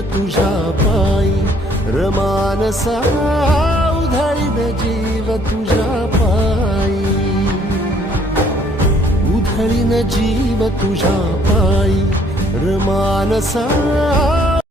तुझ्या पायी. रमानसा उधळीन जीव तुझ्या पायी. उधळीन जीव तुझ्या पायी. रमानसा